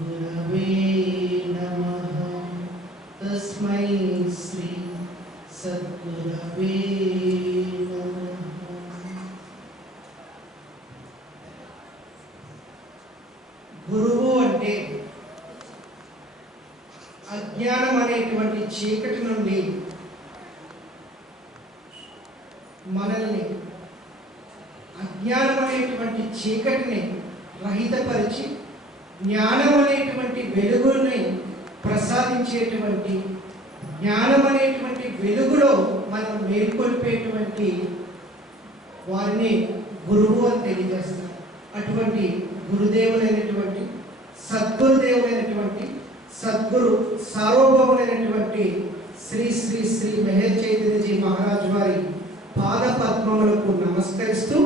गुरवे नमः। तस्मै श्री सद्गुरवे नमः। గురువు అంటే అజ్ఞానం అనేటువంటి చీకటి నుండి మనల్ని అజ్ఞానం అనేటువంటి చీకటిని రహితపరిచి జ్ఞానం అనేటువంటి వెలుగుని ప్రసాదించేటువంటి, జ్ఞానం అనేటువంటి వెలుగులో మనం మేల్కొల్పేటువంటి వారిని గురువు అని తెలియజేస్తారు. అటువంటి గురుదేవులైనటువంటి సద్గురుదేవులైనటువంటి సద్గురు సార్వభౌములైనటువంటి శ్రీ శ్రీ శ్రీ మెహర్ చైతన్యజీ మహారాజ్ వారి పాద పద్మములకు నమస్కరిస్తూ,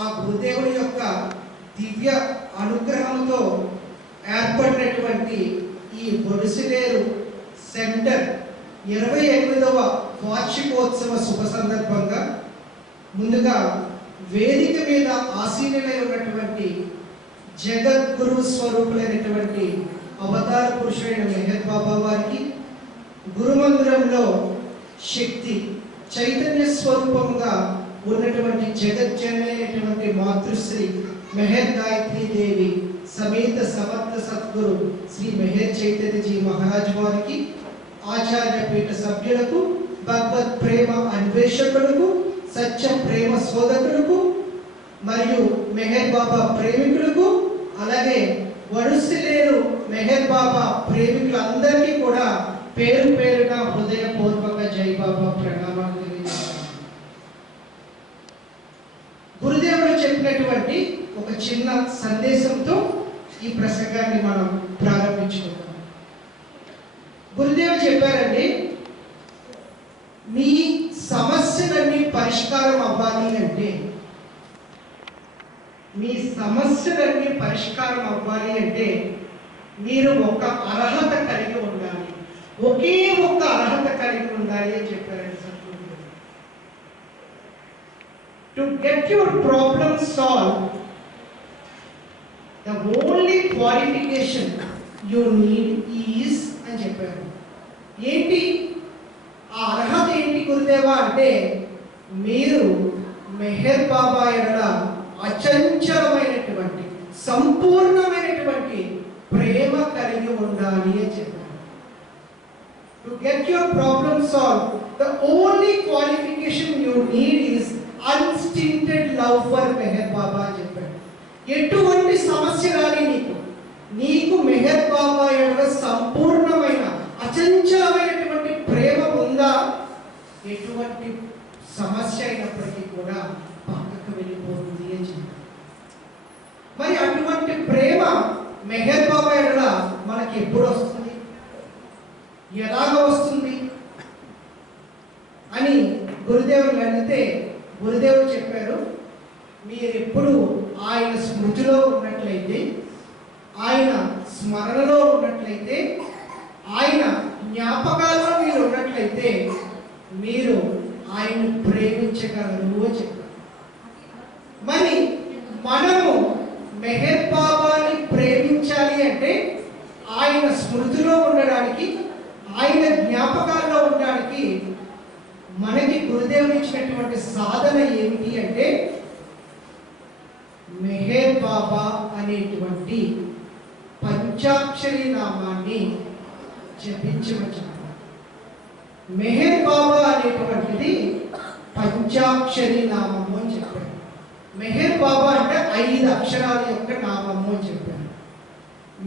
ఆ గురుదేవుని యొక్క దివ్య అనుగ్రహంతో ఏర్పడినటువంటి ఈ బొడిసిలేరు సెంటర్ 28వ వార్షికోత్సవ శుభ సందర్భంగా ముందుగా వేదిక మీద ఆసీనులై ఉన్నటువంటి జగద్గురు స్వరూపులైనటువంటి అవతార పురుషుడైన మెహర్ బాబా వారికి, గురుమందిరంలో శక్తి చైతన్య స్వరూపంగా ఉన్నటువంటి జగజ్జనైనటువంటి మాతృశ్రీ మెహర్ గాయత్రీ దేవి సమేత సమర్థ సద్గురు శ్రీ మెహర్ చైతన్యజీ మహారాజ్ వారికి, ఆచార్య పీఠ సభ్యులకు, భగవత్ ప్రేమ అన్వేషకులకు, సత్య ప్రేమ శోధకులకు మరియు మెహర్ బాబా ప్రేమికులకు, అలాగే వడుసిలేరు మెహర్ బాబా ప్రేమికులందరికీ కూడా పేరు పేరున హృదయపూర్వక జై బాబా ప్రణామాలు తెలియజేస్తాను. గురుదేవుడు చెప్పినటువంటి ఒక చిన్న సందేశంతో ఈ ప్రసంగాన్ని మనం ప్రారంభించుకుంటాం. గురుదేవుడు చెప్పారండి, మీ సమస్యలన్నీ పరిష్కారం అవ్వాలి అంటే, మీ సమస్యలన్నీ పరిష్కారం అవ్వాలి అంటే మీరు ఒక అర్హత కలిగి ఉండాలి, ఒకే ఒక్క అర్హత కలిగి ఉండాలి అని చెప్పారండి Sadhguru. To get your problem solve, the only qualification you need is అని చెప్పారు. ఏంటి ఆ అర్హత ఏంటి గురుదేవా అంటే, మీరు మెహర్ బాబా ఎడల అచంచలమైనటువంటి సంపూర్ణమైనటువంటి ప్రేమ కలిగి ఉండాలి అని చెప్పారు. To get your problem solve, the only qualification you need is unstinted love for Meher Baba అని చెప్పారు. ఎటువంటి సమస్య రాని నీకు మెహర్ బాబా ఎడల సంపూర్ణమైన అచంచలమైనటువంటి ప్రేమ ఉందా, ఎటువంటి సమస్య అయినప్పటికీ కూడా పక్కకు వెళ్ళిపోతుంది అని చెప్పారు. మరి అటువంటి ప్రేమ మెహర్ బాబా ఎడల మనకి ఎప్పుడు వస్తుంది, ఎలాగ వస్తుంది అని గురుదేవుడు అడిగితే గురుదేవుడు చెప్పారు, మీరు ఎప్పుడు ఆయన స్మృతిలో ఉన్నట్లయితే, ఆయన స్మరణలో ఉన్నట్లయితే, ఆయన జ్ఞాపకాల్లో మీరు ఉన్నట్లయితే మీరు ఆయన్ని ప్రేమించగలరు అని చెప్పారు. మరి మనము మెహర్ బాబాని ప్రేమించాలి అంటే ఆయన స్మృతిలో ఉండడానికి, ఆయన జ్ఞాపకాల్లో ఉండడానికి మనకి గురుదేవుడు ఇచ్చినటువంటి సాధన ఏమిటి అంటే, మెహర్ బాబా అనేటువంటి పంచాక్షరి నామాన్ని జపించమని చెప్పారు. మెహర్ బాబా అనేటువంటిది పంచాక్షరి నామము అని చెప్పారు. మెహర్ బాబా అంటే 5 అక్షరాల యొక్క నామము అని చెప్పారు.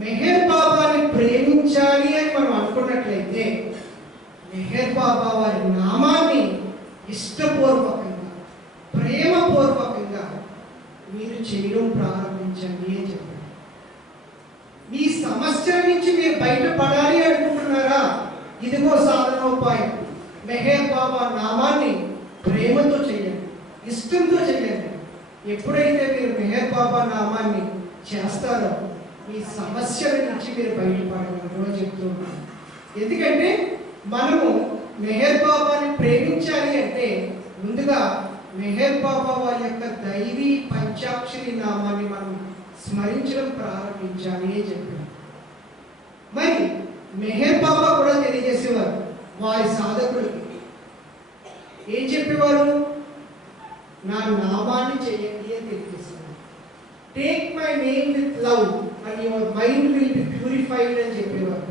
మెహర్ బాబాని ప్రేమించాలి అని మనం అనుకున్నట్లయితే మెహర్ బాబా వారి నామాన్ని ఇష్టపూర్వకంగా, ప్రేమపూర్వకంగా మీరు చేయడం ప్రారంభించండి అని చెప్పారు. మీ సమస్య నుంచి మీరు బయటపడాలి అనుకుంటున్నారా? ఇదిగో సాధనోపాయం. మెహర్ బాబా నామాన్ని ప్రేమతో చేయండి, ఇష్టంతో చేయండి. ఎప్పుడైతే మీరు మెహర్ బాబా నామాన్ని చేస్తారో మీ సమస్యల నుంచి మీరు బయటపడగలరు అని చెప్తున్నాను. ఎందుకంటే మనము మెహర్ బాబాని ప్రేమించాలి అంటే ముందుగా మెహర్ బాబా వారి యొక్క దైవీ పంచాక్షరి నామాన్ని మనం స్మరించడం ప్రారంభించాలి అని చెప్పారు. మరి మెహర్ బాబా కూడా తెలియజేసేవారు వారి సాధకులకి. ఏం చెప్పేవారు? నా నామాన్ని చేయండి అని తెలియజేసేవారు. Take my name with love and your mind will be purified అని చెప్పేవారు.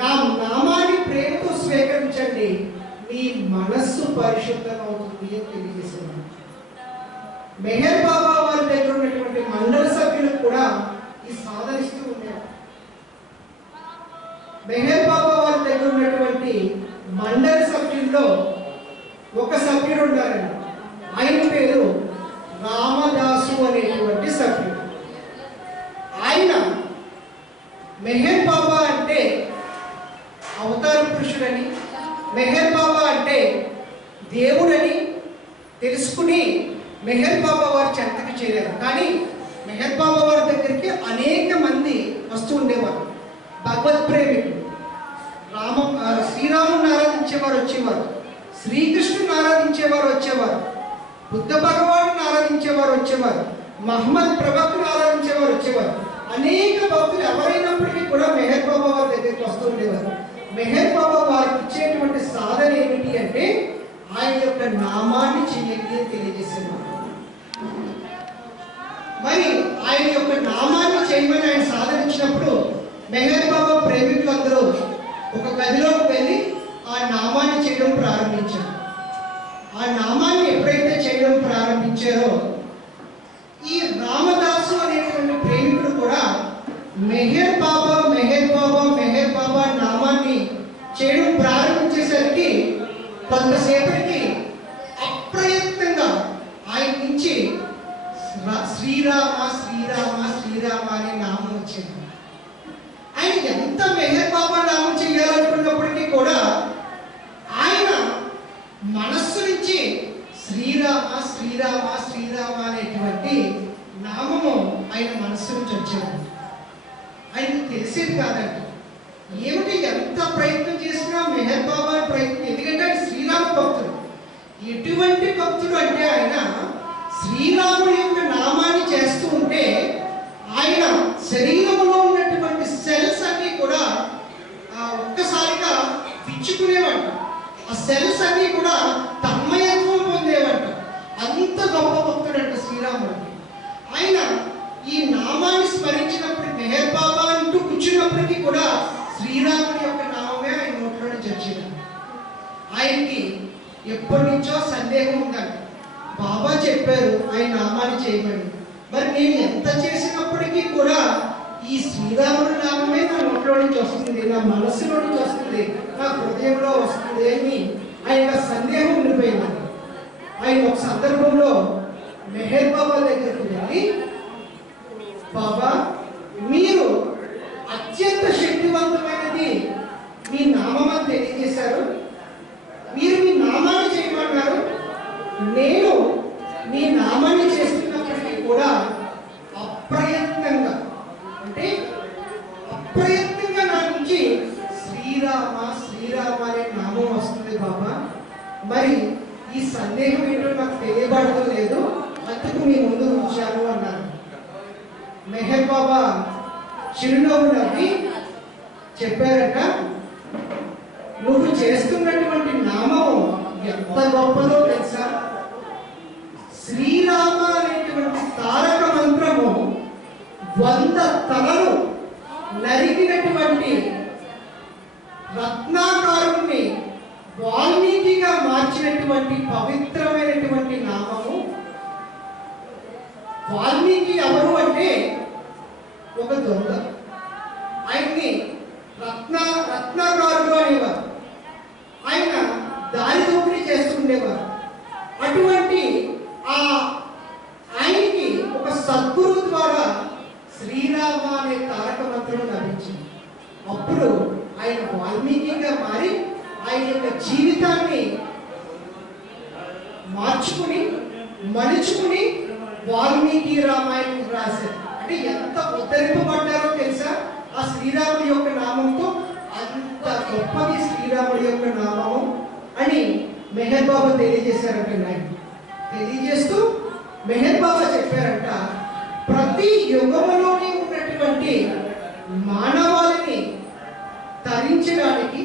నా నామాన్ని ప్రేమతో స్వీకరించండి, మీ మనస్సు పరిశుద్ధమవుతుంది అని తెలియజేసేవారు. మెహర్ బాబా వారి దగ్గర ఉన్నటువంటి మండల సభ్యులకు కూడా ఈ సాధనిస్తూ ఉండేవారు. మెహర్ బాబా వారి దగ్గర ఉన్నటువంటి మండల సభ్యుల్లో ఒక సభ్యుడు ఉన్నారండి. ఆయన పేరు రామదాసు అనేటువంటి సభ్యుడు. ఆయన మెహర్ బాబా అంటే అవతార పురుషుడని, మెహర్ బాబా అంటే దేవుడని తెలుసుకుని మెహర్ బాబా వారి చెంతకు చేరారు. కానీ మెహర్ బాబా వారి దగ్గరికి అనేక మంది వస్తూ ఉండేవారు. భగవత్ ప్రేమికులు శ్రీరాముని ఆరాధించేవారు వచ్చేవారు, శ్రీకృష్ణుని ఆరాధించేవారు వచ్చేవారు, బుద్ధ భగవాను ఆరాధించేవారు వచ్చేవారు, మహమ్మద్ ప్రవక్తను ఆరాధించేవారు వచ్చేవారు. అనేక భక్తులు ఎవరైనప్పటికీ కూడా మెహర్ బాబా వారి దగ్గరికి వస్తూ ఉండేవారు. మెహర్ బాబా వారికి ఇచ్చేటువంటి సాధన ఏమిటి అంటే ఆయన యొక్క నామాన్ని చేయండి అని తెలియజేసేవారు. మరి ఆయన యొక్క నామాన్ని చేయమని ఆయన సాధన ఇచ్చినప్పుడు మెహర్ బాబా ప్రేమికులందరూ ఒక గదిలోకి వెళ్ళి ఆ నామాన్ని చేయడం ప్రారంభించారు. ఆ నామాన్ని ఎప్పుడైతే చేయడం ప్రారంభించారో ఈ రామదాసు అనేటువంటి ప్రేమికుడు కూడా మెహర్ బాబా మెహర్ బాబా మెహర్ బాబా నామాన్ని చేయడం ప్రారంభించేసరికి కొంతసేపటికి అప్రయత్నంగా ఆయన నుంచి శ్రీరామ శ్రీరామ శ్రీరామ అనే నామం వచ్చింది. ఆయన ఎంత మెహర్ బాబా నామం చేయాలనుకున్నప్పటికీ కూడా ఆయన మనస్సు నుంచి శ్రీరామ శ్రీరామ శ్రీరామ అనేటువంటి నామము ఆయన మనస్సు నుంచి వచ్చేది. ఆయనకు తెలిసేది కాదండి. ఏమిటి ఎంత ప్రయత్నం చేసినా మెహర్ బాబా ప్రయత్నం, ఎందుకంటే ఆయన శ్రీరామ భక్తుడు. ఎటువంటి భక్తుడు అంటే ఆయన శ్రీరాముడి యొక్క నామాన్ని చేస్తూ ఉంటే ఆయన శరీరంలో ఉన్నటువంటి సెల్స్ అన్నీ కూడా ఒక్కసారిగా పిచ్చుకునేవంట. ఆ సెల్స్ అన్నీ కూడా తన్మయత్వం పొందేవంట. అంత గొప్ప భక్తుడంట శ్రీరాముడికి. ఆయన ఈ నామాన్ని స్మరించినప్పుడు మెహర్ బాబా అంటూ కూర్చున్నప్పటికీ కూడా శ్రీరాముడి యొక్క నామమే ఆయన నోట్లో నుంచి వచ్చింది. ఆయనకి ఎప్పటి నుంచో సందేహం ఉందంట. బాబా చెప్పారు ఆయన నామాన్ని చేయమని, మరి నేను ఎంత చేసినప్పటికీ కూడా ఈ శ్రీరాముడి నామమే నా నోట్లో నుంచి వస్తుంది, నా మనస్సులో నుంచి వస్తుంది, నా హృదయంలో వస్తుంది అని ఆయన సందేహం ఉండిపోయింది. ఆయన ఒక సందర్భంలో మెహర్ బాబా దగ్గరికి వెళ్ళి, బాబా మీరు అత్యంత శక్తివంతమైనది మీ నామం అని తెలియజేశారు, మీరు మీ నామాన్ని చేయమన్నారు, నేను మీ నామాన్ని చేస్తున్నప్పటికీ కూడా అప్రయత్నంగా నా నుంచి శ్రీరామ శ్రీరామ అనే నామం వస్తుంది బాబా, మరి ఈ సందేహం ఏంటో నాకు తెలియబడదు లేదు, అందుకు మీ ముందు ఉంచాను అన్నారు. మెహర్ బాబా చిరునవ్వు నవ్వి చెప్పారట, నువ్వు చేస్తున్నటువంటి నామం ఎంత గొప్పదో తెలుసా? శ్రీరామ అనేటువంటి తారక మంత్రము 100 తలలు నరికినటువంటి రత్నాకారుణ్ణి వాల్మీకిగా మార్చినటువంటి పవిత్రమైనటువంటి నామము. వాల్మీకి ఎవరు అంటే ఒక దొంగ. ఆయన్ని రత్నాకారుడు అనేవారు. ఆయన దారి దోపిడీ చేస్తుండేవారు. అటువంటి ఆయనకి ఒక సద్గురు ద్వారా శ్రీరామ అనే తారక మంత్రం లభించింది. అప్పుడు ఆయన వాల్మీకిగా మారి ఆయన యొక్క జీవితాన్ని మార్చుకుని మలుచుకుని వాల్మీకి రామాయణం రాశారు. అంటే ఎంత ఉద్ధరింపబడ్డారో తెలుసా ఆ శ్రీరాముడి యొక్క నామంతో. అంత గొప్పది శ్రీరాముడి యొక్క నామము అని మెహర్ బాబా తెలియజేశారంట. ఆయన తెలియజేస్తూ మెహర్ బాబా చెప్పారంట, ప్రతి యుగంలోనే ఉన్నటువంటి మానవాళిని తరించడానికి,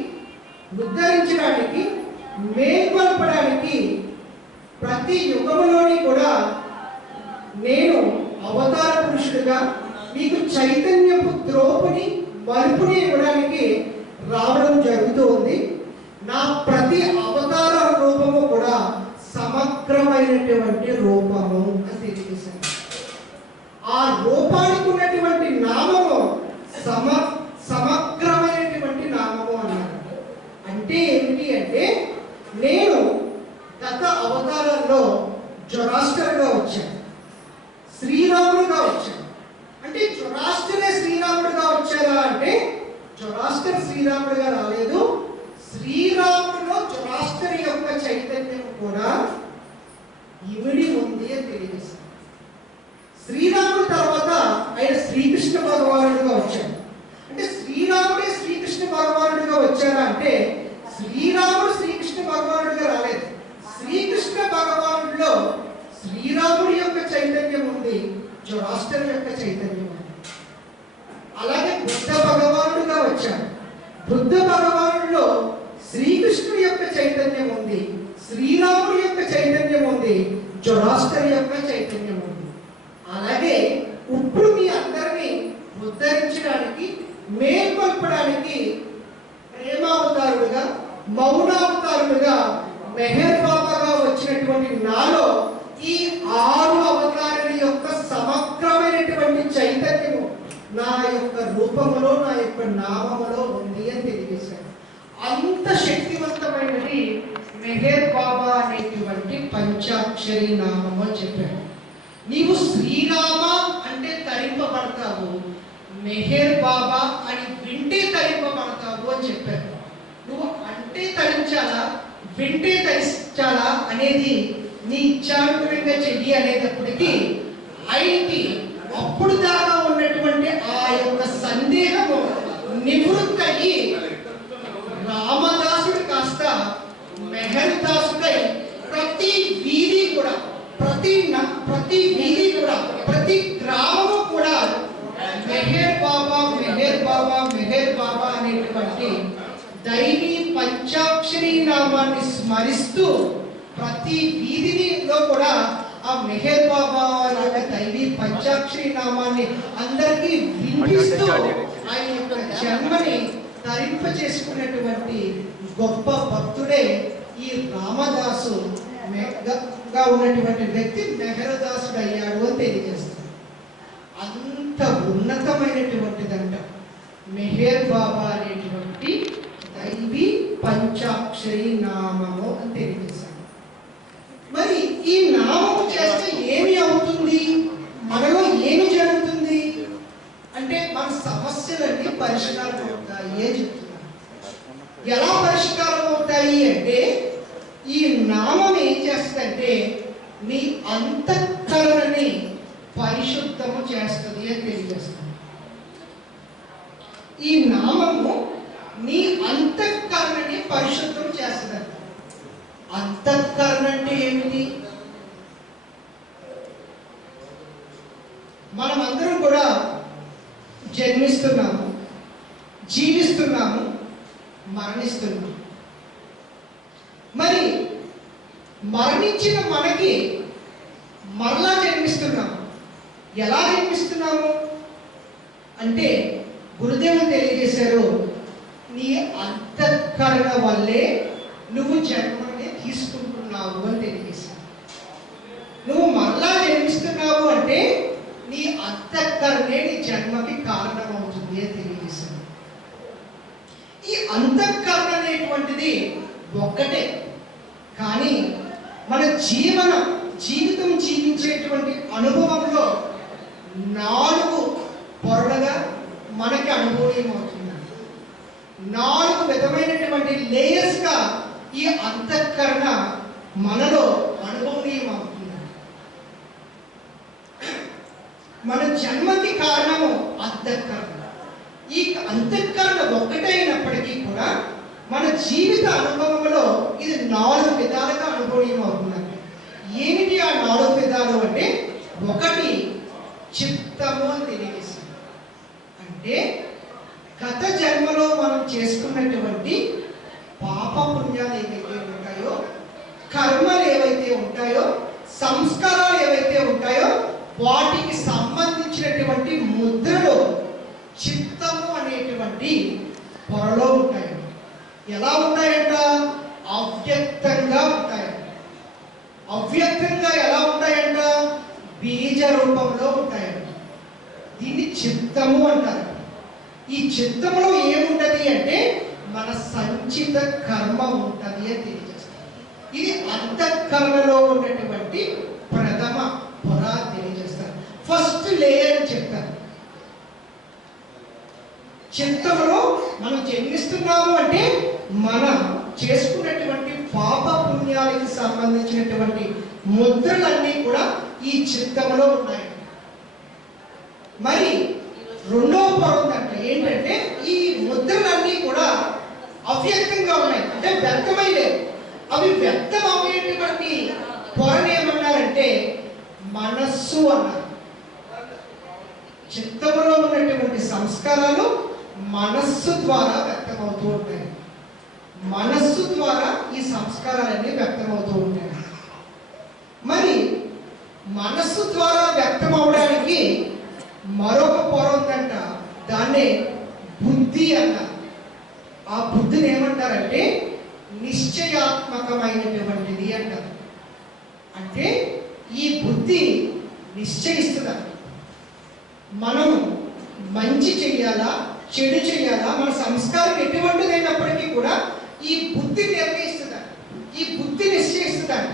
ఉద్ధరించడానికి, మేల్కొల్పడానికి ప్రతి యుగంలోని కూడా నేను అవతార పురుషుడిగా మీకు చైతన్యపు త్రోపుని మలుపుని ఇవ్వడానికి రావడం జరుగుతూ ఉంది. నా ప్రతి అవతార రూపము కూడా సమగ్రమైనటువంటి రూపము అని తెలియజేశాను. ఆ రూపానికి ఉన్నటువంటి నామము సమగ్రమైనటువంటి నామము అన్నారు. అంటే ఏమిటి అంటే, నేను గత అవతారంలో జొరాస్టర్గా వచ్చాను, శ్రీరాముడుగా వచ్చాను. అంటే జొరాస్టరే శ్రీరాముడుగా వచ్చారా అంటే, జొరాస్టర్ శ్రీరాముడుగా రాలేదు. శ్రీరాముడిలో జొరాస్టర్ యొక్క చైతన్యం కూడా ఇమిడి ఉంది అని తెలియజేశారు. శ్రీరాముడి తర్వాత ఆయన శ్రీకృష్ణ భగవానుడిగా వచ్చాడు. అంటే శ్రీరాముడే శ్రీకృష్ణ భగవానుడిగా వచ్చారా అంటే, శ్రీరాముడు శ్రీకృష్ణ భగవానుడిగా రాలేదు. శ్రీకృష్ణ భగవానుడిలో శ్రీరాముడి యొక్క చైతన్యం ఉంది, జొరాస్టర్ యొక్క చైతన్యం ఉంది. అలాగే బుద్ధ భగవానుడిగా వచ్చాడు. బుద్ధ భగవానుడిలో శ్రీకృష్ణుడి యొక్క చైతన్యం ఉంది, శ్రీరాముడి యొక్క చైతన్యం ఉంది, జొరాస్టర్ యొక్క చైతన్యం ఉంది. అలాగే ఇప్పుడు మీ అందరినీ ఉద్ధరించడానికి, మేల్కొల్పడానికి ప్రేమావతారుడుగా, మౌనావతారుడుగా, మెహర్ బాబాగా వచ్చినటువంటి నాలో ఈ 6 అవతారాల యొక్క సమగ్రమైనటువంటి చైతన్యము నా యొక్క రూపములో, నా యొక్క నామములో ఉంది అని తెలియజేశాను. అంత శక్తివంతమైనది మెహర్ బాబా అనేటువంటి పంచాక్షరి నామము అని చెప్పాడు. నీవు శ్రీరామ అంటే తరింపబడతావు, మెహర్ బాబా అని వింటే తరింపబడతావు అని చెప్పారు. నువ్వు అంటే తరించాలా, వింటే తరించాలా అనేది నీ ఇచ్ఛానుగుణంగా చెయ్యి అనేటప్పటికీ ఆయనకి అప్పుడు దాకా ఉన్నటువంటి ఆ యొక్క సందేహము నివృత్తి అయ్యి రామదాసుడు కాస్త మెహర్ దాసుడై ప్రతి వీధి కూడా, ప్రతి వీధి కూడా, ప్రతి గ్రామము కూడా మెహర్ బాబా, మెహర్ బాబా, మెహర్ బాబా అనేటువంటి దైవీ పంచాక్షరి నామాన్ని స్మరిస్తూ ప్రతి వీధిలో కూడా ఆ మెహర్ బాబా యొక్క దైవీ పంచాక్షరి నామాన్ని అందరికీ వినిపిస్తూ ఆయన యొక్క జన్మని తరింప చేసుకున్నటువంటి గొప్ప భక్తుడే ఈ రామదాసు గా ఉన్నటువంటి వ్యక్తి మెహరదాసుడు అయ్యాడు అని తెలియజేస్తాడు. అంత ఉన్నతమైనటువంటిదంట మెహర్ బాబా అనేటువంటి దైవీ పంచాక్షరి నామము అని తెలియజేస్తాడు. మరి ఈ నామము చేస్తే ఏమి అవుతుంది, మనలో ఏమి జరుగుతుంది అంటే, మన సమస్యలన్నీ పరిష్కారం అవుతాయి అని చెప్తున్నారు. ఎలా పరిష్కారం అవుతాయి అంటే, ఈ నామం ఏం చేస్తుందంటే నీ అంతఃకరణని పరిశుద్ధము చేస్తుంది అని తెలియజేస్తుంది. ఈ నామము నీ అంతఃకరణని పరిశుద్ధం చేస్తుంది. అంతఃకరణ అంటే ఏమిటి? మనమందరం కూడా జన్మిస్తున్నాము, జీవిస్తున్నాము, మరణిస్తున్నాము. మరి మరణించిన మనకి మరలా జన్మిస్తున్నాము. ఎలా జన్మిస్తున్నాము అంటే, గురుదేవులు తెలియజేశారు, నీ అంతఃకరణ వల్లే నువ్వు జన్మని తీసుకుంటున్నావు అని తెలియజేశారు. నువ్వు మరలా జన్మిస్తున్నావు అంటే నీ అంతఃకరణే నీ జన్మకి కారణమవుతుంది అని తెలియజేశారు. ఈ అంతఃకరణ అనేటువంటిది ఒక్కటే, కానీ మన జీవితం జీవించేటువంటి అనుభవంలో 4 పొరలుగా మనకి అనుభవం అవుతుంది. 4 విధమైనటువంటి లేయర్స్గా ఈ అంతఃకరణ మనలో అనుభవనీయం అవుతుంది. మన జన్మకి కారణము అంతఃకరణ. ఈ అంతఃకరణ ఒక్కటైనప్పటికీ కూడా మన జీవిత అనుభవంలో ఇది 4 విధాలుగా అనుభవనీయం అవుతుంది. ఏమిటి ఆ 4 విధాలు అంటే, 1 చిత్తము అని తెలియజేస్తుంది. అంటే గత జన్మలో మనం చేసుకున్నటువంటి పాప పుణ్యాలు ఏవైతే ఉంటాయో, కర్మలు ఏవైతే ఉంటాయో, సంస్కారాలు ఏవైతే ఉంటాయో వాటికి సంబంధించినటువంటి ముద్రలు చిత్తము అనేటువంటి పొరలో ఉంటాయంట. ఎలా ఉంటాయంట? అవ్యక్తంగా ఉంటాయంట. అవ్యక్తంగా ఎలా ఉంటాయంట? బీజ రూపంలో ఉంటాయంట. దీన్ని చిత్తము అంటారు. ఈ చిత్తములో ఏముంటది అంటే మన సంచిత కర్మ ఉంటుంది అని తెలియజేస్తారు. ఇది అంతఃకరణలో ఉన్నటువంటి ప్రథమ పొర తెలియజేస్తారు. ఫస్ట్ లేయర్ అని చెప్తారు. చిత్తములో మనం జన్మిస్తున్నాము అంటే మనం చేసుకున్నటువంటి పాప పుణ్యాలకు సంబంధించినటువంటి ముద్రలన్నీ కూడా ఈ చిత్తములో ఉన్నాయి. మరి రెండవ పొర ఉందంట. ఏంటంటే ఈ ముద్రలన్నీ కూడా అవ్యక్తంగా ఉన్నాయి, అంటే వ్యక్తమైలేవు. అవి వ్యక్తం అయ్యేటువంటి పొరను ఏమన్నారంటే మనస్సు అన్నారు. చిత్తములో ఉన్నటువంటి సంస్కారాలు మనస్సు ద్వారా వ్యక్తమవుతూ ఉంటాయి. మనస్సు ద్వారా ఈ సంస్కారాలన్నీ వ్యక్తమవుతూ ఉంటాయి. మరి మనస్సు ద్వారా వ్యక్తం అవడానికి మరొక పొర ఉందంట. దాన్నే బుద్ధి అన్నారు. ఆ బుద్ధిని ఏమంటారంటే నిశ్చయాత్మకమైనటువంటిది అంటారు. అంటే ఈ బుద్ధి నిశ్చయిస్తుందా మనం మంచి చెయ్యాలా చెడు చెయ్యాలా, మన సంస్కారం ఎటువంటిదైనప్పటికీ కూడా ఈ బుద్ధి నిర్ణయిస్తుందా, ఈ బుద్ధి నిశ్చయిస్తుందంట.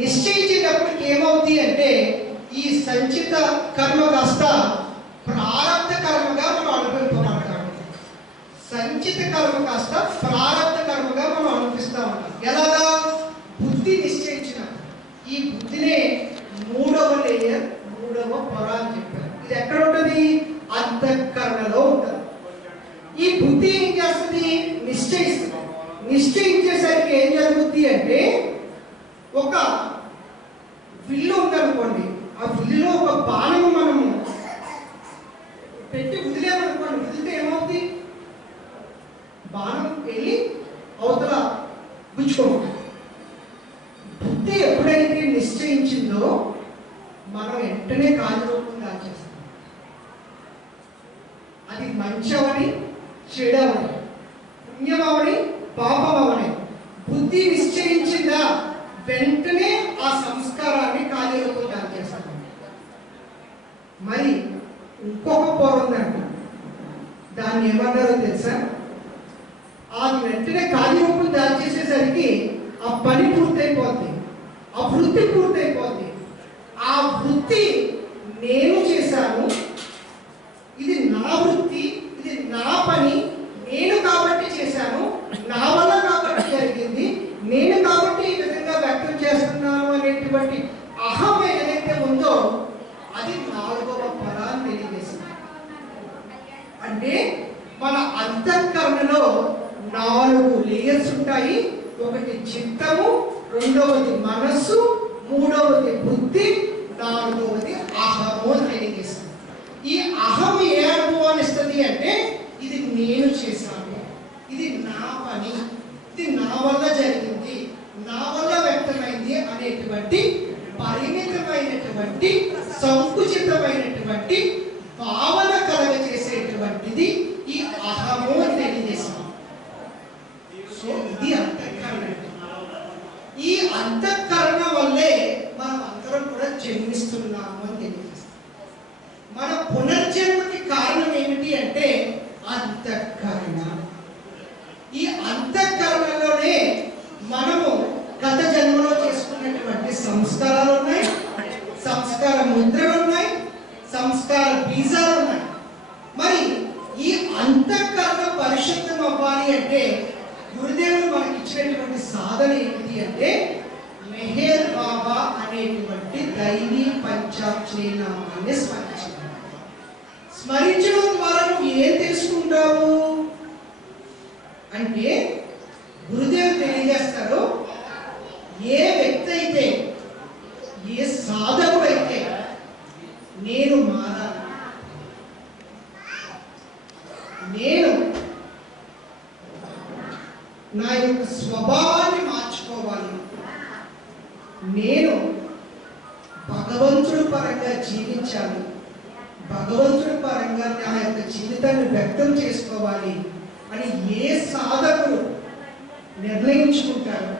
నిశ్చయించేటప్పటికి ఏమవుతుంది అంటే ఈ సంచిత కర్మ కాస్త ప్రారంభ కర్మగా మనం అనుభవింపమంటాం. సంచిత కర్మ కాస్త ప్రారంభ కర్మగా మనం అనిపిస్తా ఉంటాం. ఎలాగా? బుద్ధి నిశ్చయించిన ఈ బుద్ధినే మూడవ లేయర్, మూడవ పొర అని చెప్పారు. ఇది ఎక్కడ ఉంటుంది? అంతఃకరణలో ఉంటుంది. ఈ బుద్ధి ఏం చేస్తుంది? నిశ్చయిస్తుంది. నిశ్చయించేసరికి ఏం జరుగుతుంది అంటే ఒక విల్లు ఉందనుకోండి, ఆ విల్లులో ఒక బాణము మనము పెట్టి వదిలేమనుకోండి, వదిలితే ఏమవుతుంది? బాణం వెళ్ళి అవతల గుచ్చుకోవాలి. బుద్ధి ఎప్పుడైతే నిశ్చయించిందో మనం వెంటనే కార్యరూపం దాచేస్తాం. అది మంచి అవని చెడవని, పుణ్యమవని పాపమవని బుద్ధి నిశ్చయించిందా వెంటనే ఆ సంస్కారాన్ని కార్యరూపం దాచేస్తాం. మరి ఇంకొక పొర ఉందంట. దాన్ని ఏమన్నారో తెలుసా? అది వెంటనే కార్యరూపం దాచేసేసరికి ఆ పని పూర్తయిపోద్ది, ఆ వృత్తి పూర్తయిపోద్ది. ఆ వృత్తి నేను చేశాను, ఇది నా వృత్తి, ఇది నా పని, నేను కాబట్టి చేశాను, నా వల్ల కాబట్టి జరిగింది, నేను కాబట్టి ఈ విధంగా వ్యక్తం చేస్తున్నాను అనేటువంటి అహం ఏదైతే ఉందో అది నాలుగవ పొర అని తెలియజేస్తుంది. అంటే మన అంతఃకరణలో 4 లేయర్స్ ఉంటాయి. ఒకటి చిత్తము, రెండవది మనస్సు, మూడవది బుద్ధి, నాలుగవది అహము అని తెలియజేస్తుంది. ఈ అహం ఏ అనుభవాన్ని ఇస్తుంది అంటే ఇది నేను చేశాను, ఇది నా పని, ఇది నా వల్ల జరిగింది, నా వల్ల వ్యక్తమైంది అనేటువంటి పరిమితమైనటువంటి సంకుచితమైనటువంటి భావన కలగజేసేటువంటిది ఈ అహము అని తెలియజేస్తుంది. సో ఇది అంతఃకరణ. ఈ అంతఃకరణ వల్లే మనం అందరం కూడా జన్మిస్తున్నాము అని తెలియజేస్తాం. మన పునర్జన్మకి కారణం ఏమిటి అంటే అంతఃకరణ. ఈ అంతఃకరణలోనే మనము గత జన్మలో చేసుకున్నటువంటి సంస్కారాలు ఉన్నాయి, సంస్కార ముద్రలు ఉన్నాయి, సంస్కార బీజాలు ఉన్నాయి. మరి ఈ అంతఃకరణ పరిశుద్ధం అవ్వాలి అంటే గురుదేవుడు మనకి ఇచ్చినటువంటి సాధన ఏమిటి అంటే మెహర్ బాబా అనేటువంటి దైవీ పంచాక్షరి నామాన్ని స్మరించడం. స్మరించడం ద్వారా నువ్వు ఏం తెలుసుకుంటావు అంటే గురుదేవుడు తెలియజేస్తారు, ఏ వ్యక్తి అయితే, ఏ సాధకుడైతే నేను మారాలి నేను నా యొక్క స్వభావాన్ని మార్చుకోవాలి, నేను భగవంతుడి పరంగా జీవించాలి, భగవంతుడి పరంగా నా యొక్క జీవితాన్ని వ్యక్తం చేసుకోవాలి అని ఏ సాధకుడు నిర్ణయించుకుంటారు,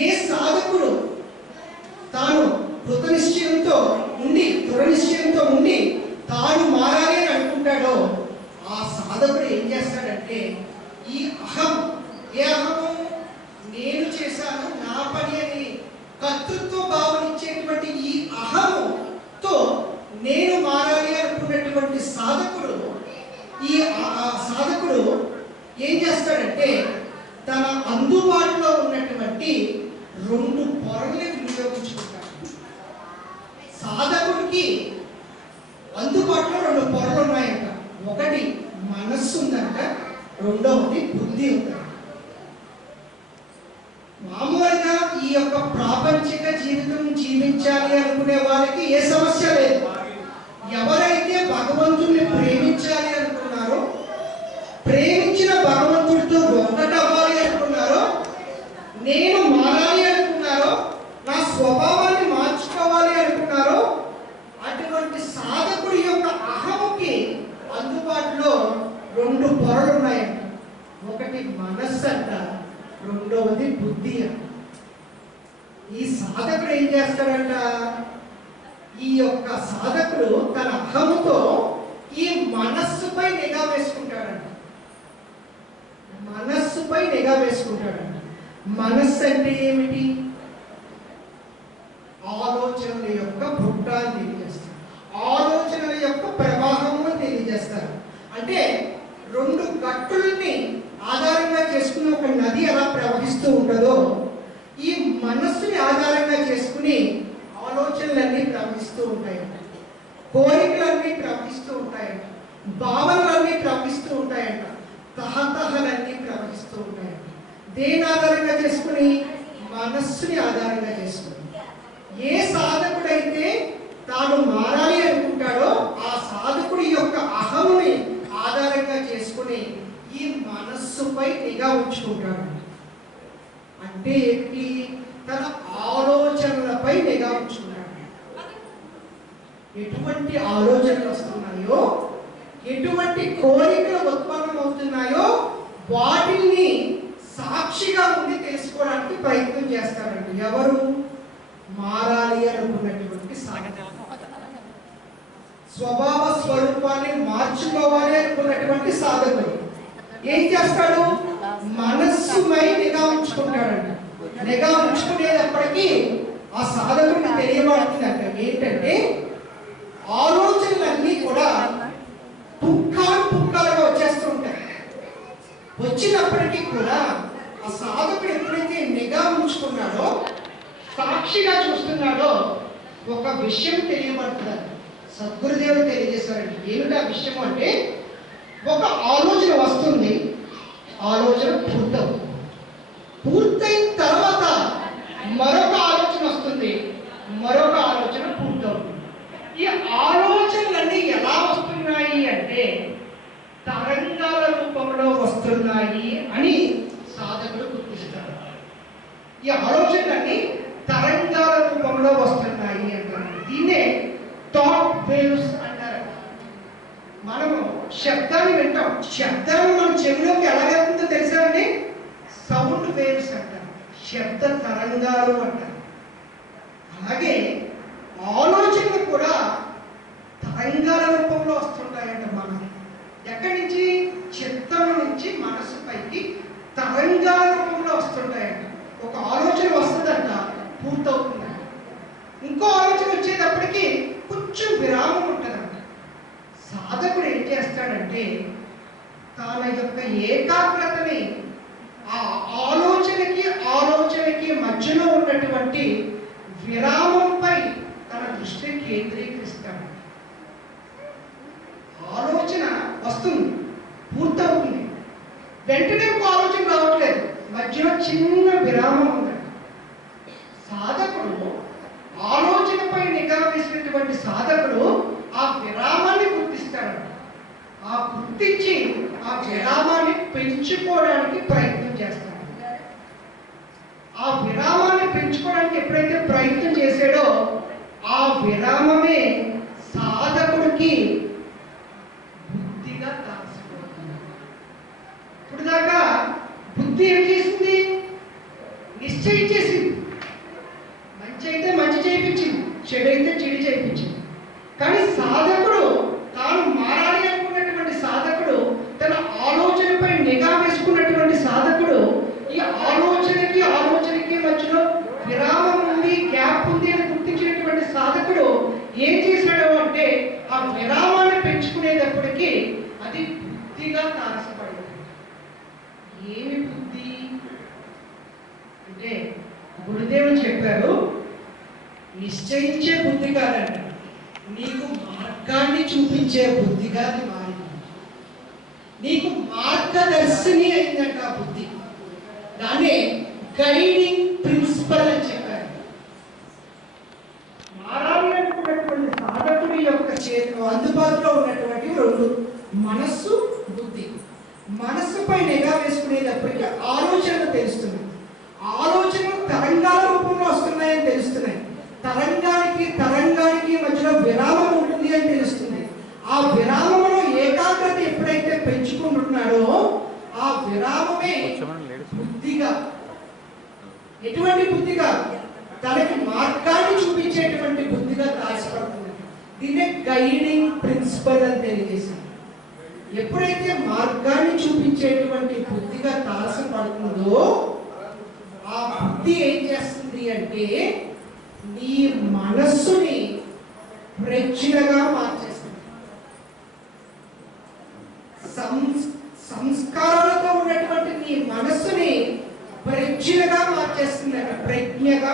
ఏ సాధకుడు తాను కృతనిశ్చయంతో ఉండి దృఢనిశ్చయంతో ఉండి తాను మారాలి అని అనుకుంటాడో ఆ సాధకుడు ఏం చేస్తాడంటే ఈ అహం, ఏ అహము, నేను చేశాను నా పని అని కర్తృత్వ భావన ఇచ్చేటువంటి ఈ అహముతో నేను మారాలి అనుకున్నటువంటి సాధకుడు సాధకుడు ఏం చేస్తాడంటే తన అందుబాటులో ఉన్నటువంటి 2 పొరల్ని వినియోగించుకుంటాడు. సాధకుడికి అందుబాటులో 2 పొరలు ఉన్నాయంట. ఒకటి మనస్సు ఉందంట, రెండవది బుద్ధి ఉందంట. మామూలుగా ఈ యొక్క ప్రాపంచిక జీవితం జీవించాలి అనుకునే వారికి ఏ సమస్య లేదు. ఎవరైతే భగవంతుడిని ప్రేమించాలి అనుకున్నారో, ప్రేమించిన భగవంతుడితో ఒక్కటవ్వాలి అనుకున్నారో, నేను మారాలి అనుకున్నారో, నా స్వభావాన్ని మార్చుకోవాలి అనుకున్నారో, అటువంటి సాధకుడి యొక్క అహముకి అందుబాటులో 2 పొరలు ఉన్నాయంట. ఒకటి మనస్సు అంట, రెండవది బుద్ధి అంట. ఈ సాధకుడు ఏం చేస్తాడంట, ఈ యొక్క సాధకుడు తన అహముతో ఈ మనస్సుపై నిఘా వేసుకుంటాడంట. మనస్సుపై నిఘా వేసుకుంటాడంట. మనస్సు అంటే ఏమిటి? ఆలోచనల యొక్క పుట్టాన్ని తెలియజేస్తారు, ఆలోచనల యొక్క ప్రవాహము తెలియజేస్తారు. అంటే 2 గట్టుల్ని ఆధారంగా చేసుకుని ఒక నది ఎలా ప్రవహిస్తూ ఉంటుందో, ఈ మనస్సుని ఆధారంగా చేసుకుని ఆలోచనలన్నీ ప్రవహిస్తూ ఉంటాయంట, కోరికలన్నీ ప్రవహిస్తూ ఉంటాయంట, భావనలన్నీ ప్రవహిస్తూ ఉంటాయంట, తహతహలన్నీ ప్రవహిస్తూ ఉంటాయంట. దేని ఆధారంగా చేసుకుని? మనస్సుని ఆధారంగా చేసుకుని. ఏ సాధకుడైతే తాను మారాలి అనుకుంటాడో ఆ సాధకుడి యొక్క అహముని ఆధారంగా చేసుకుని ఈ మనస్సుపై నిఘా ఉంచుకుంటాడు. అంటే ఏంటి? తన ఆలోచనలపై నిఘా ఉంచుకున్నాడు. ఎటువంటి ఆలోచనలు వస్తున్నాయో, ఎటువంటి కోరికలు ఉత్పన్నమవుతున్నాయో వాటిని సాక్షిగా ఉండి తెలుసుకోవడానికి ప్రయత్నం చేస్తారండి. ఎవరు? మారాలి అనుకున్నటువంటి సాధకుడు, స్వభావ స్వరూపాన్ని మార్చుకోవాలి అనుకున్నటువంటి సాధకుడు ఏం చేస్తాడు? మనస్సుపై నిఘా ఉంచుకుంటాడంట. నిఘా ఉంచుకునేటప్పటికీ ఆ సాధకుడికి తెలియబడుతుందంట ఏంటంటే ఆలోచనలన్నీ కూడా పుక్కాలుగా వచ్చేస్తూ ఉంటాయి. వచ్చినప్పటికీ కూడా ఆ సాధకుడు ఎప్పుడైతే నిఘా ఉంచుకున్నాడో, సాక్షిగా చూస్తున్నాడో ఒక విషయం తెలియబడుతుంది. సద్గురుదేవుడు తెలియజేశారండి. ఏమిటి ఆ విషయం అంటే, ఒక ఆలోచన వస్తుంది, ఆలోచన పూర్తవుతుంది, పూర్తయిన తర్వాత మరొక ఆలోచన వస్తుంది, మరొక ఆలోచన పూర్తవుతుంది. ఈ ఆలోచనలన్నీ ఎలా వస్తున్నాయి అంటే తరంగాల రూపంలో వస్తున్నాయి అని సాధకుడు గుర్తిస్తారు. ఈ ఆలోచనలన్నీ తరంగాల రూపంలో వస్తున్నాయి అంటారు. దీన్నే థాట్ వేవ్స్ అంటారు. మనము శబ్దాన్ని వింటాం, శబ్దాన్ని మన చెవిలోకి ఎలా వెళ్తుందో తెలుసా అండి? సౌండ్ వేవ్స్ అంటారు, శబ్ద తరంగాలు అంటారు. అలాగే ఆలోచనలు కూడా తరంగాల రూపంలో వస్తుంటాయంట. మనం ఎక్కడి నుంచి? చిత్తం నుంచి మనసు పైకి తరంగాల రూపంలో వస్తుంటాయంట. ఒక ఆలోచన వస్తుందంట, పూర్తవుతుందంట. ఇంకో ఆలోచన వచ్చేటప్పటికి కొంచెం విరామం ఉంటుందంట. సాధకుడు ఏం చేస్తాడంటే తన యొక్క ఏకాగ్రతని ఆ ఆలోచనకి మధ్యలో ఉన్నటువంటి విరామంపై తన దృష్టిని కేంద్రీకరిస్తాడు. ఆలోచన వస్తుంది, పూర్తవుతుంది, వెంటనే ఒక ఆలోచన రావట్లేదు, మధ్యలో చిన్న విరామం ఉందండి. సాధకుడు ఆలోచనపై నిఘా వేసినటువంటి సాధకుడు ఆ విరామాన్ని గుర్తిస్తాడు. ఆ గుర్తించి ఆ విరామాన్ని పెంచుకోవడానికి ప్రయత్నం చేస్తాడు. ఆ విరామాన్ని పెంచుకోవడానికి ఎప్పుడైతే ప్రయత్నం చేశాడో ఆ విరామమే సాధకుడికి బుద్ధిగా తారసపడుతుంది. ఇప్పుడు దాకా బుద్ధి ఏం చేసింది? నిశ్చయించేసింది. మంచి అయితే మంచి చేయించింది, చెడు అయితే చెడు చేయించింది. కానీ సాధకుడు తాను మారాలి అనుకున్నటువంటి సాధకుడు, తన ఆలోచనపై నిఘా వేసుకున్నటువంటి సాధకుడు, ఈ ఆలోచనకి మధ్యలో విరామం ఉంది, గ్యాప్ ఉంది అని గుర్తించినటువంటి సాధకుడు ఏం చేశాడు అంటే ఆ విరామాన్ని పెంచుకునేటప్పటికీ అది బుద్ధిగా తారసపడింది. ఏమి బుద్ధి అంటే గురుదేవులు చెప్పారు, నిశ్చయించే బుద్ధి కాదంట, నీకు మార్గాన్ని చూపించే బుద్ధిగా అది మారింది. నీకు మార్గదర్శిని అయిందంట ఆ బుద్ధి. దాన్ని గైడింగ్ ప్రిన్సిపల్ అని చెప్పారు. మారాలి అనుకున్నటువంటి సాధకుడి యొక్క చేతిలో అందుబాటులో ఉన్నటువంటి రెండు, మనస్సు, బుద్ధి. మనస్సుపై నిఘా వేసుకునేటప్పటికీ ఆలోచనలు తెలుస్తున్నాయి. ఆలోచనలు తరంగాల రూపంలో వస్తున్నాయని తెలుస్తున్నాయి. తరంగానికి మధ్యలో విరామం ఉంటుంది అని తెలుస్తుంది. ఆ విరామంలో ఏకాగ్రత ఎప్పుడైతే పెంచుకుంటున్నాడో ఆ విరామమే బుద్ధిగా, ఎటువంటి బుద్ధిగా, తనకి మార్గాన్ని చూపించేటువంటి బుద్ధిగా తారసపడుతుంది. దీన్నే గైడింగ్ ప్రిన్సిపల్ అని తెలియజేసింది. ఎప్పుడైతే మార్గాన్ని చూపించేటువంటి బుద్ధిగా తారసపడుతుందో ఆ బుద్ధి ఏం చేస్తుంది అంటే నీ మనస్సుని ప్రజ్ఞగా మార్చేస్తుంది. సంస్కారాలతో ఉన్నటువంటి నీ మనస్సుని ప్రజ్ఞగా మార్చేస్తుందంట, ప్రజ్ఞగా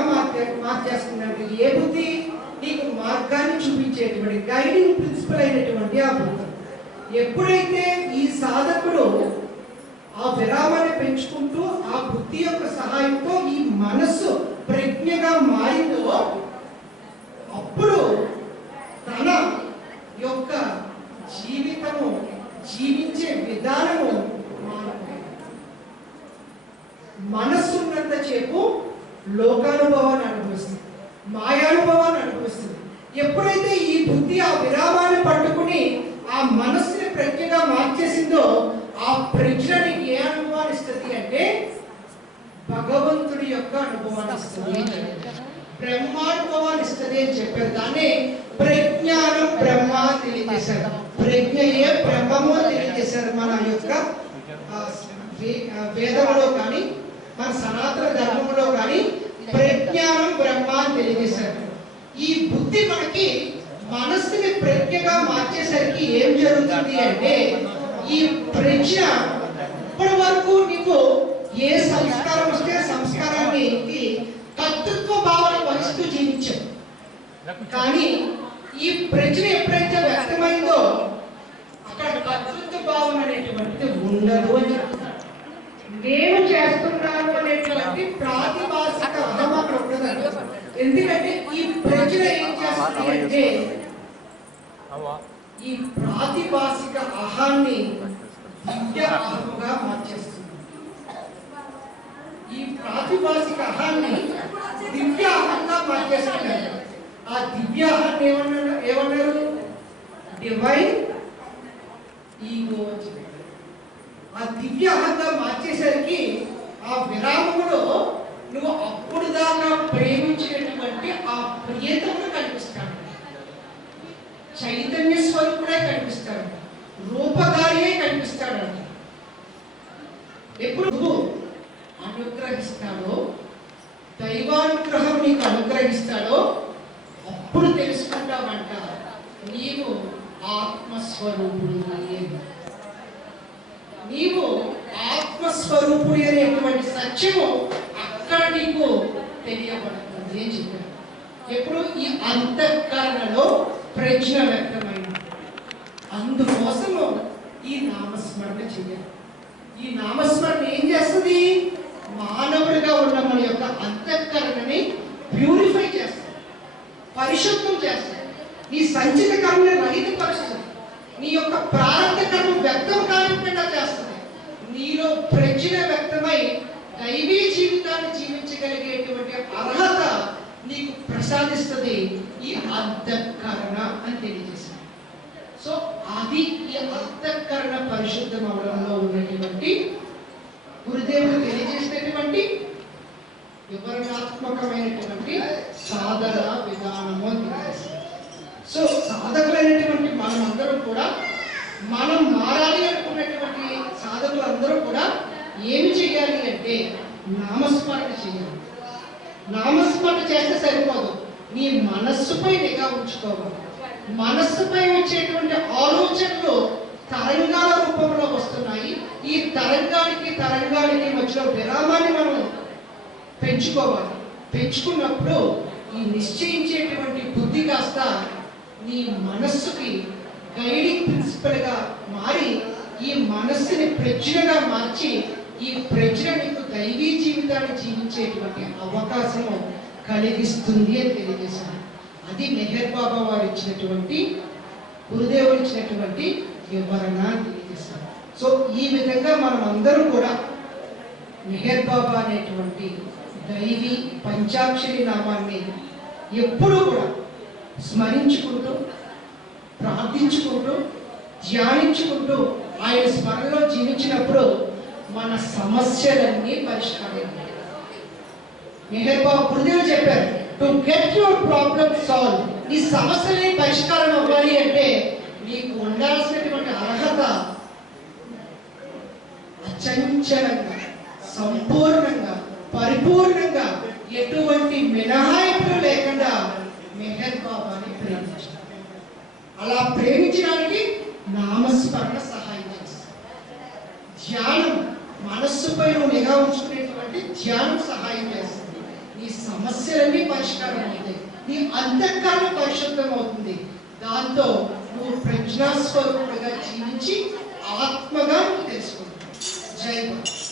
మార్చేస్తుందంట. ఏ బుద్ధి? నీకు మార్గాన్ని చూపించేటువంటి గైడింగ్ ప్రిన్సిపల్ అయినటువంటి ఆ బుద్ధి. ఎప్పుడైతే ఈ సాధకుడు ఆ విరామాన్ని పెంచుకుంటూ ఆ బుద్ధి యొక్క సహాయంతో ఈ మనస్సు ప్రజ్ఞగా మారిందో అప్పుడు తన యొక్క జీవితము, జీవించే విధానము మారుతుంది. మనస్సు ఉన్నంత చేపు లోకానుభవాన్ని అనుభవిస్తుంది, మాయానుభవాన్ని అనుభవిస్తుంది. ఎప్పుడైతే ఈ బుద్ధి ఆ విరామాన్ని పట్టుకుని ఆ మనస్సుని ప్రజ్ఞగా మార్చేసిందో ఆ ప్రజ్ఞని ఏ అనుభవాన్ని ఇస్తుంది అంటే భగవంతుడి యొక్క అనుభవాన్ని ఇస్తుంది, బ్రహ్మానుభవాన్ని ఇస్తుంది అని చెప్పారు. దాన్ని ప్రజ్ఞానం బ్రహ్మ తెలియజేశారు. ప్రజ్ఞయే బ్రహ్మము తెలియజేశారు. మన యొక్క వేదంలో కానీ మన సనాతన ధర్మంలో కానీ ప్రజ్ఞానం బ్రహ్మ అని తెలియజేశారు. ఈ బుద్ధి మనకి మనస్సుని ప్రజ్ఞగా మార్చేసరికి ఏం జరుగుతుంది అంటే ఈ ప్రజ్ఞ ఇప్పటి వరకు నీకు ఏ సంస్కారం వస్తే సంస్కారాన్ని కర్తృత్వ భావన వహిస్తూ జీవించావు. కానీ ఈ ప్రజ్ఞ ఎప్పుడైతే వ్యక్తమైందో అక్కడ కర్తృత్వ భావన అనేటువంటిది ఉండదు అని చెప్తున్నారు. నేను చేస్తున్నాను అనేటువంటి ప్రాతిభాసిక అహం అక్కడ ఉండదు. ఎందుకంటే ఈ ప్రజ్ఞ ఏం చేస్తుంది అంటే ఈ ప్రాతిభాసిక అహాన్ని దివ్య అహముగా మార్చేస్తుంది. ఈ ప్రాతిభాసిక అహాన్ని దివ్య అహంగా మార్చేస్తున్నారు. ఆ దివ్య అహాన్ని ఏమన్నారు? Divine ego. ఆ దివ్య అహంగా మార్చేసరికి ఆ విరామములో నువ్వు అప్పుడు దాకా ప్రేమించినటువంటి ఆ ప్రియతమును కనిపిస్తాడు, చైతన్య స్వరూపుడే కనిపిస్తాడు, రూపధారియే కనిపిస్తాడు. ఎప్పుడు నువ్వు అనుగ్రహిస్తాడో, దైవానుగ్రహం నీకు అనుగ్రహిస్తాడో అప్పుడు తెలుసుకుంటామంట నీవు ఆత్మస్వరూపుడు. నీవు ఆత్మస్వరూపుడు అనేటువంటి సత్యము అక్కడ నీకు తెలియబడుతుంది అని చెప్పారు. ఎప్పుడు ఈ అంతఃకరణలో ప్రజ్ఞ వ్యక్తమైన అందుకోసము ఈ నామస్మరణ చేయాలి. ఈ నామస్మరణ ఏం చేస్తుంది? మానవుడిగా ఉన్న మన యొక్క అంతఃకరణని ప్యూరిఫై చేస్తుంది, పరిశుద్ధం చేస్తుంది, నీ సంచిత కర్మని రహితపరుస్తుంది, నీ యొక్క ప్రారంభ కర్మ వ్యక్తం కానివ్వకుండా చేస్తుంది. నీలో ప్రజ్ఞ వ్యక్తమై దైవీ జీవితాన్ని జీవించగలిగేటువంటి అర్హత నీకు ప్రసాదిస్తుంది ఈ అంతఃకరణ అని తెలియజేసింది. సో అది ఈ అంతఃకరణ పరిశుద్ధం అవడంలో ఉన్నటువంటి గురుదేవుడు తెలియజేసినటువంటి వివరణాత్మకమైనటువంటి సాధన విధానము అని తెలియజేస్తుంది. సో సాధకులైనటువంటి మనమందరం కూడా మనం మారాలి అనుకున్నటువంటి సాధకులందరూ కూడా ఏమి చేయాలి అంటే నామస్మరణ చేయాలి. నామస్మరణ చేస్తే సరిపోదు, నీ మనస్సుపై నిఘా ఉంచుకోవాలి. మనస్సుపై వచ్చేటువంటి ఆలోచనలు తరంగాల రూపంలో వస్తున్నాయి. ఈ తరంగానికి మధ్యలో విరామాన్ని మనం పెంచుకోవాలి. పెంచుకున్నప్పుడు ఈ నిశ్చయించేటువంటి బుద్ధి కాస్త నీ మనస్సుకి గైడింగ్ ప్రిన్సిపల్గా మారి ఈ మనస్సుని ప్రజ్ఞగా మార్చి ఈ ప్రజ్ఞ నీకు దైవీ జీవితాన్ని జీవించేటువంటి అవకాశం కలిగిస్తుంది అని తెలియజేశాను. అది మెహర్ బాబా వారు ఇచ్చినటువంటి, గురుదేవుడు ఇచ్చినటువంటి వివరణ అని తెలియజేశాను. సో ఈ విధంగా మనం అందరూ కూడా మెహర్ బాబా అనేటువంటి దైవీ పంచాక్షరి నామాన్ని ఎప్పుడూ కూడా స్మరించుకుంటూ, ప్రార్థించుకుంటూ, ధ్యానించుకుంటూ ఆయన స్మరణలో జీవించినప్పుడు మన సమస్యలన్నీ పరిష్కారం. మెహర్ బాబా గురుదేవుడు చెప్పారు, to get your problem solve, నీ సమస్యలే పరిష్కారం అవ్వాలి అంటే నీకు ఉండాల్సినటువంటి అర్హత అచంచలంగా, సంపూర్ణంగా, పరిపూర్ణంగా, ఎటువంటి మినహాయింపులు లేకుండా మెహర్ బాబాని ప్రేమించాలి. అలా ప్రేమించడానికి నామస్మరణ సహాయం చేస్తుంది. ధ్యానం, మనస్సుపై నువ్వు నిఘా ఉంచుకునేటువంటి ధ్యానం సహాయం చేస్తుంది. నీ సమస్యలన్నీ పరిష్కారం అవుతాయి, నీ అంతఃకరణ పరిశుద్ధం అవుతుంది. దాంతో నువ్వు ప్రజ్ఞాస్వరూపుడుగా జీవించి ఆత్మగా నువ్వు తెలుసుకుంటావు. జై బాబా.